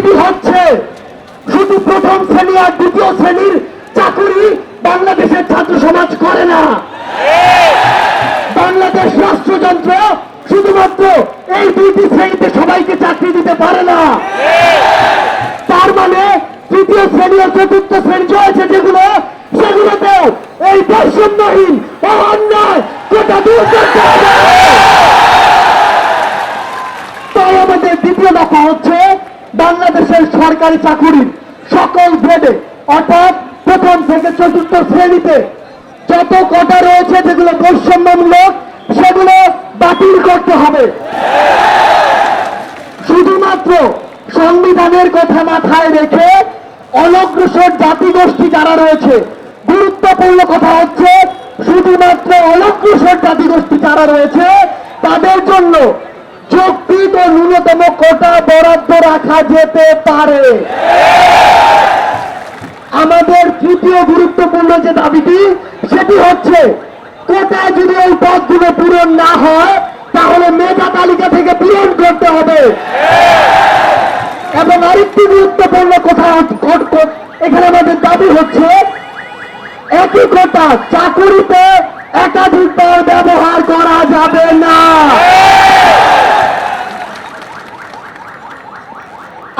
রাজনীতি হচ্ছে। শুধু প্রথম শ্রেণি আর দ্বিতীয় শ্রেণির চাকুরি বাংলাদেশের ছাত্র সমাজ করে না। বাংলাদেশ রাষ্ট্রযন্ত্র শুধুমাত্র এই দুইটি শ্রেণীতে সবাইকে চাকরি দিতে পারে না। তার মানে তৃতীয় শ্রেণি ও চতুর্থ শ্রেণি রয়েছে যেগুলো, সেগুলোতেও এই বৈষম্যহীন ও অন্যায় কোটা দূর করতে হবে। তাই আমাদের দ্বিতীয় দফা হচ্ছে বাংলাদেশের সরকারি চাকুরির সকল গ্রেডে, অর্থাৎ প্রথম থেকে চতুর্থ শ্রেণীতে যত কোটা রয়েছে যেগুলো বৈষম্যমূলক, সেগুলো বাতিল করতে হবে। শুধুমাত্র সংবিধানের কথা মাথায় রেখে অনগ্রসর জাতিগোষ্ঠী যারা রয়েছে, গুরুত্বপূর্ণ কথা হচ্ছে শুধুমাত্র অনগ্রসর জাতিগোষ্ঠী যারা রয়েছে, তাদের জন্য ও ন্যূনতম কোটা বরাদ্দ রাখা যেতে পারে। আমাদের তৃতীয় গুরুত্বপূর্ণ যে দাবিটি, সেটি হচ্ছে কোটা যদি এই পদগুলো পূরণ না হয়, তাহলে মেধা তালিকা থেকে পূরণ করতে হবে। এবং আরেকটি গুরুত্বপূর্ণ কথা এখানে আমাদের দাবি হচ্ছে, একই কোটা চাকুরিতে একাধিকবার ব্যবহার করা যাবে না।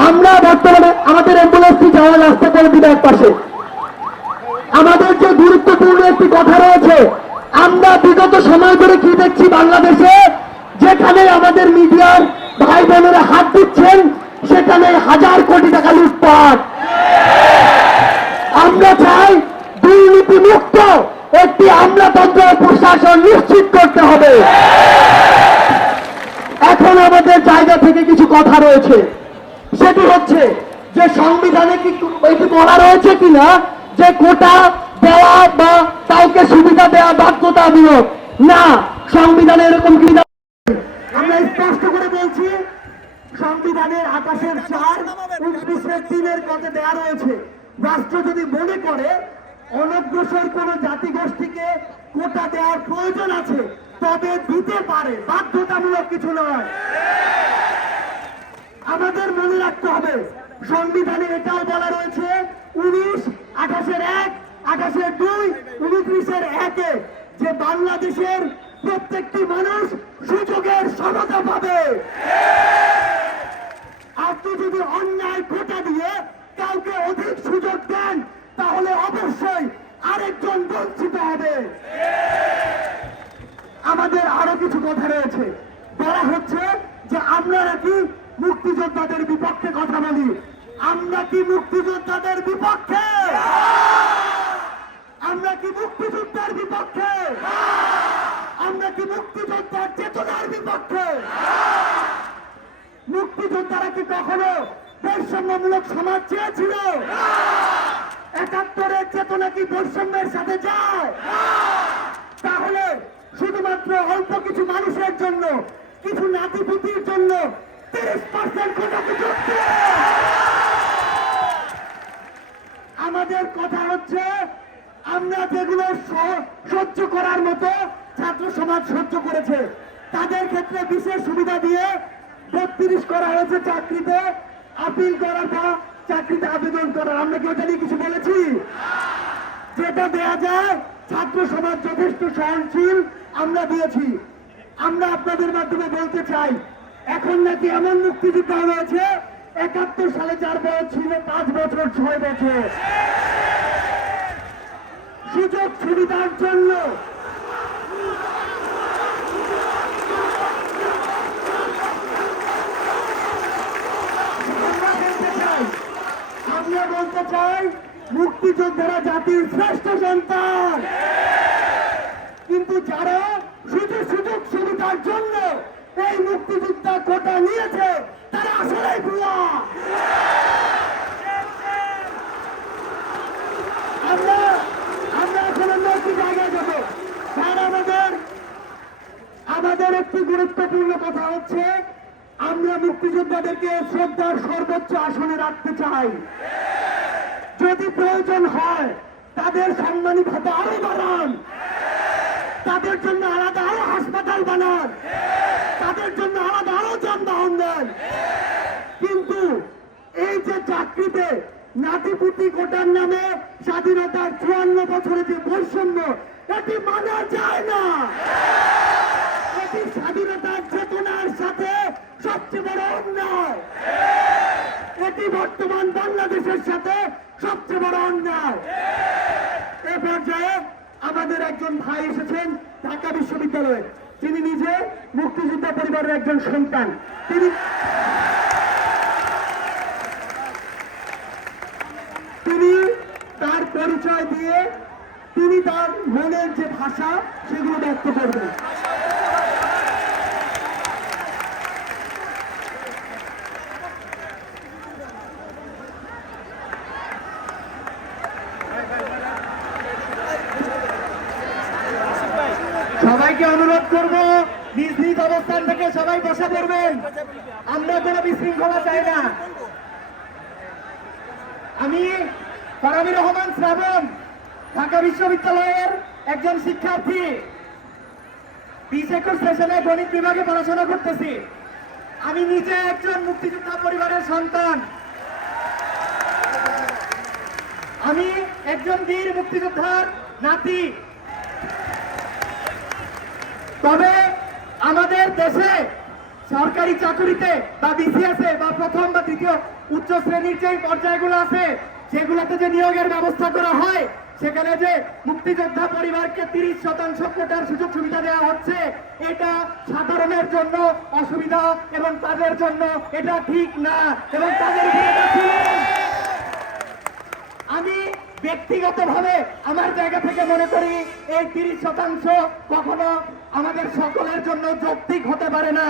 আমরা বর্তমানে আমাদের অ্যাম্বুলেন্সটি যাওয়ার রাস্তা করে দিবে এক পাশে। আমাদের যে গুরুত্বপূর্ণ একটি কথা রয়েছে, আমরা বিগত সময় ধরে কি দেখছি বাংলাদেশে? যেখানে আমাদের মিডিয়ার ভাই বোনেরা হাত দিচ্ছেন, সেখানে হাজার কোটি টাকা লুটপাট। আমরা চাই দুর্নীতি মুক্ত একটি আমলাতন্ত্র প্রশাসন নিশ্চিত করতে হবে। এখন আমাদের জায়গা থেকে কিছু কথা রয়েছে। সেটি হচ্ছে যে সংবিধানে কি এটি বলা রয়েছে কিনা, যে কোটা দেওয়া বা কাউকে সুবিধা দেওয়া বাধ্যতামূলক। না, সংবিধানে এরকম কি আমরা স্পষ্ট করে বলছি, সংবিধানের আকাশের চার উনত্রিশের তিনের পদে দেওয়া রয়েছে। রাষ্ট্র যদি মনে করে, অনগ্রসর কোন জাতিগোষ্ঠীকে কোটা দেওয়ার প্রয়োজন আছে তবে দিতে পারে, বাধ্যতামূলক কিছু নয়। আমাদের মনে রাখতে হবে, সংবিধানে এটাও বলা রয়েছে, উনিশ, আঠাশের এক, আঠাশের দুই, উনত্রিশের একে, যে বাংলাদেশের প্রত্যেকটি মানুষ সুযোগের সমতা পাবে। আপনি যদি অন্যায় কোটা দিয়ে কাউকে অধিক সুযোগ দেন, তাহলে অবশ্যই আরেকজন বঞ্চিত হবে। কিছু কথা রয়েছে। বলা হচ্ছে যে আমরা নাকি মুক্তিযোদ্ধাদের বিপক্ষে কথা বলি। আমরা কি মুক্তিযোদ্ধাদের বিপক্ষে? আমরা কি মুক্তিযোদ্ধার বিপক্ষে? আমরা কি মুক্তিযোদ্ধার চেতনার বিপক্ষে? মুক্তিযোদ্ধারা কি কখনো বৈষম্যমূলক সমাজ চেয়েছিল? একাত্তরের চেতনা কি বৈষম্যের সাথে যায়? শুধুমাত্র অল্প কিছু মানুষের জন্য, কিছু নাতিপুতির জন্য তিরিশ পার্সেন্ট কোটাকে আমাদের কথা হচ্ছে, আমরা যেগুলো সহ্য করার মতো ছাত্র সমাজ সহ্য করেছে, তাদের ক্ষেত্রে বিশেষ সুবিধা দিয়ে বত্রিশ করা হয়েছে চাকরিতে, আপিল করার বা চাকরিতে আবেদন করার। আমরা কি ওটা নিয়ে কিছু বলেছি? যেটা দেয়া যায় ছাত্র সমাজ যথেষ্ট সহনশীল, আমরা দিয়েছি। আমরা আপনাদের মাধ্যমে বলতে চাই, এখন নাকি এমন মুক্তিযোদ্ধা রয়েছে, একাত্তর সালে যার বয়স ছিল পাঁচ বছর, ছয় বছর। সুযোগ সুবিধার জন্য আমরা বলতে চাই মুক্তিযোদ্ধারা জাতির শ্রেষ্ঠ সন্তান। যারা শুধু সুযোগ সুবিধার জন্য এই মুক্তিযোদ্ধা কোটা নিয়েছে। তারা আসলে ভুয়া। আমরা আমরা এখন অন্য একটি জায়গায় যাব। স্যার আমাদের আমাদের একটি গুরুত্বপূর্ণ কথা হচ্ছে, আমরা মুক্তিযোদ্ধাদেরকে শ্রদ্ধার সর্বোচ্চ আসনে রাখতে চাই। যদি প্রয়োজন হয়, তাদের সম্মানী ভাতা আরও বাড়ান। তাদের জন্য আলাদা আরও হাসপাতাল বানান। তাদের জন্য আলাদা আরও যানবাহন দেন। কিন্তু এই যে চাকরিতে নাতিপুতি কোটার নামে স্বাধীনতার চুয়ান্ন বছরে যে বৈষম্য, এটি মানা যায় না। এটি স্বাধীনতার চেতনার সাথে সবচেয়ে বড় অন্যায়। এটি বর্তমান বাংলাদেশের সাথে সবচেয়ে বড় অন্যায়। এ পর্যায়ে আমাদের একজন ভাই এসেছেন ঢাকা বিশ্ববিদ্যালয়ে। তিনি নিজে মুক্তিযোদ্ধা পরিবারের একজন সন্তান। তিনি তিনি তার পরিচয় দিয়ে তিনি তার মনের যে ভাষা, সেগুলো ব্যক্ত করবেন সবাইকে অনুরোধ করব, নিজ নিজ অবস্থান থেকে সবাই বসা করবেন আমরা কোনো বিশৃঙ্খলা চাই না। আমি ফারাবি রহমান শ্রাবণ, ঢাকা বিশ্ববিদ্যালয়ের একজন শিক্ষার্থী। বিশ একর সেশনে গণিত বিভাগে পড়াশোনা করতেছি। আমি নিজে একজন মুক্তিযোদ্ধা পরিবারের সন্তান। আমি একজন বীর মুক্তিযোদ্ধার নাতি। তবে আমাদের দেশে সরকারি চাকরিতে বা বিসিএসে বা প্রথম বা দ্বিতীয় উচ্চ শ্রেণির যে পর্যায়গুলো আছে সেগুলোতে যে নিয়োগের ব্যবস্থা করা হয়, সেখানে যে মুক্তিযোদ্ধা পরিবারকে তিরিশ শতাংশ কোটার সুযোগ সুবিধা দেওয়া হচ্ছে, এটা সাধারণের জন্য অসুবিধা এবং তাদের জন্য এটা ঠিক না এবং তাদের। আমি ব্যক্তিগতভাবে আমার জায়গা থেকে মনে করি এই তিরিশ শতাংশ কখনো আমাদের সকলের জন্য যৌক্তিক হতে পারে না।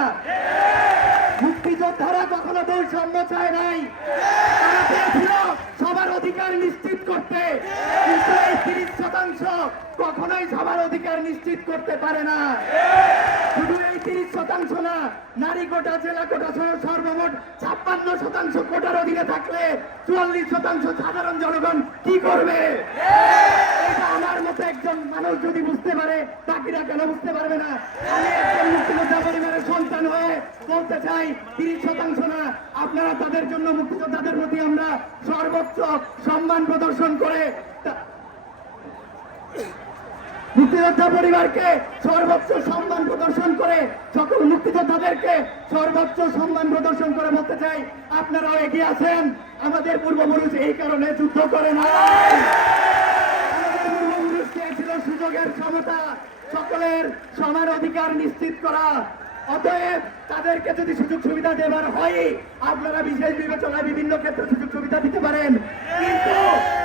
মুক্তিযোদ্ধারা কখনো বৈষম্য চায় নাই। সবার অধিকার নিশ্চিত করতে। কিন্তু এই তিরিশ শতাংশ কখনোই সবার অধিকার নিশ্চিত করতে পারে না। শুধু এই তিরিশ শতাংশ না, নারী কোটা, জেলা কোটা সহ সর্বমোট ছাপ্পান্ন শতাংশ কোটার অধীনে থাকলে চুয়াল্লিশ শতাংশ সাধারণ জনগণ কি করবে? এটা আমার মতো একজন মানুষ যদি বুঝতে পারে, বাকিরা কেন বুঝতে পারবে না? আমি একজন মুক্তিযোদ্ধা পরিবারের সন্তান হয়ে বলতে চাই, তিরিশ শতাংশ না, আপনারা তাদের জন্য মুক্তিযোদ্ধাদের প্রতি আমরা সর্বোচ্চ সম্মান প্রদর্শন করে মুক্তিযোদ্ধা পরিবারকে সর্বোচ্চ সম্মান প্রদর্শন করে, সকল মুক্তিযোদ্ধাদেরকে সর্বোচ্চ সম্মান প্রদর্শন করে বলতে চাই, আপনারাও এগিয়ে আছেন। আমাদের পূর্বপুরুষ এই কারণে যুদ্ধ করে না সুযোগের ক্ষমতা, সকলের সমান অধিকার নিশ্চিত করা। অতএব তাদেরকে যদি সুযোগ সুবিধা দেবার হয়, আপনারা বিশেষ বিবেচনায় বিভিন্ন ক্ষেত্রে সুযোগ সুবিধা দিতে পারেন। কিন্তু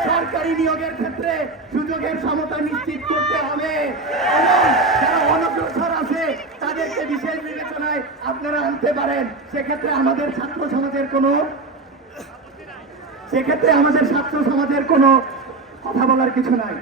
সরকারি নিয়োগের ক্ষেত্রে সুযোগের সমতা নিশ্চিত করতে হবে। আছে, তাদেরকে বিশেষ বিবেচনায় আপনারা আনতে পারেন। সেক্ষেত্রে আমাদের ছাত্র সমাজের কোনো সেক্ষেত্রে আমাদের ছাত্র সমাজের কোনো কথা বলার কিছু নাই।